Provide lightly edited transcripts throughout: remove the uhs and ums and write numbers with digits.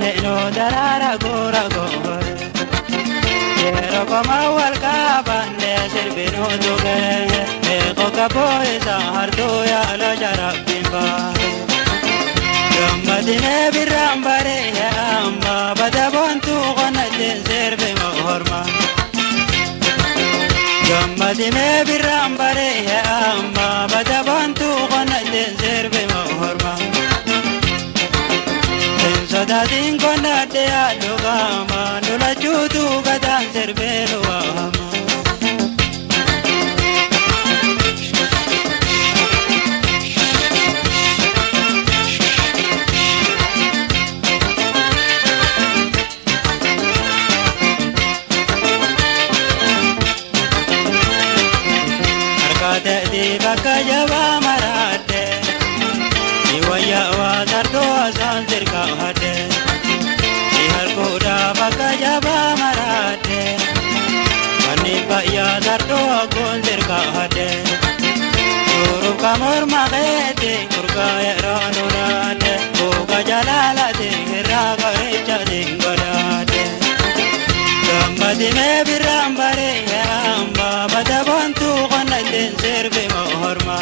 neno darara gora gora Yero koma walka bande sirbino duge Eko kapoe sahardo ya la jarabimba Gammadine birambare ya amma badabontu gonatin sirbi mahorma Gammadine birambare ya amma badabontu gonatin sirbi mahorma Sadatin konade adogama nula chutu gadan serbelo ama Arkade di bakajaba marade Iwaya wa dardo azan zirka hade Ihal kuda bakajaba marade Ani baya dardo agun zirka hade Guru kamur magete kurga eranunade Buka jalalade hiraga recha dingolade Gammadine birambare amba badabantu qanatin sirbi mahorma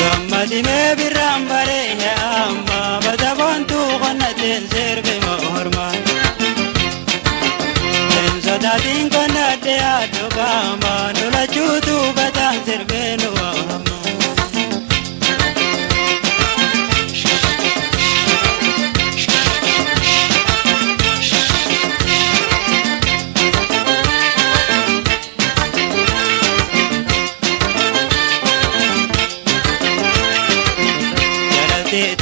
Gammadine birambare amba badabantu qanatin sirbi mahorma Sadatin qanade adugama nula chutu gadan sirbi nuwama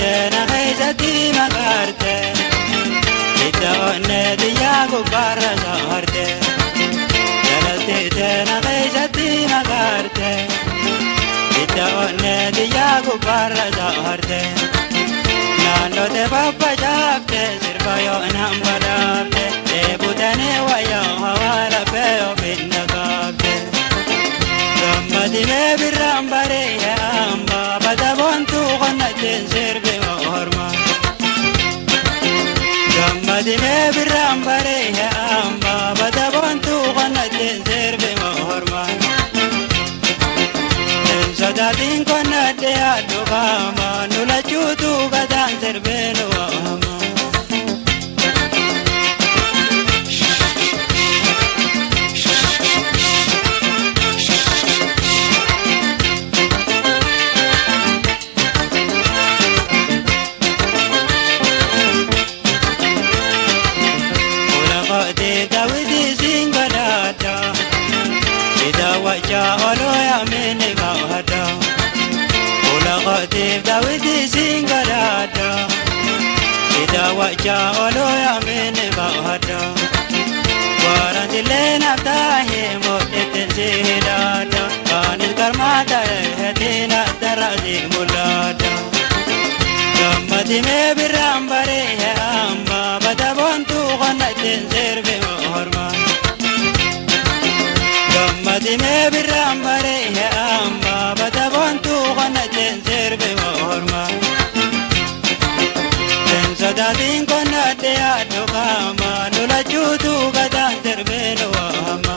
Tena haizati magarte Ita onne diyago barra zaharte Tena haizati magarte Ita onne diyago barra zaharte Nando te bappa jabte sirva yo nambalabte Ebutane waya hawala peo binda gabte Gammadine birambare amba badabontu qanatin sirbi mahorma Gammadine birambare amba badabontu qanatin sirbi mahorma Sadatin qanade adugama nula chutu gadan sirbi nuwama Dawidi singarada Ida waja olo ya mene bahada Warandile naftahe mo'etin sihidada Anil karmata hedina daradi mulada Gammadine birambare amba badabontu qanatin sirbi mahorma Gammadine birambare amba badabontu qanatin sirbi mahorma Sadatin konade adogama nula chutu gadan sirbi nuwama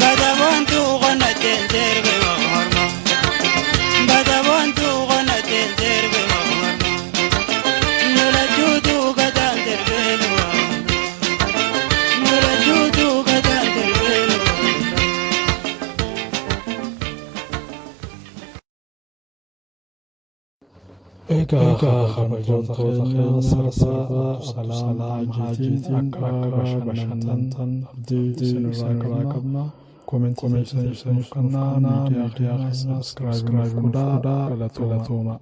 Badabontu qanatin sirbi mahorma Badabontu qanatin sirbi mahorma Nula chutu gadan sirbi nuwama Nula chutu gadan sirbi nuwama Ega khabajoota khayna sarfa salam hajitin akka bashantan abdi sinura kabna comment kanna media khayna subscribe kuda galatuma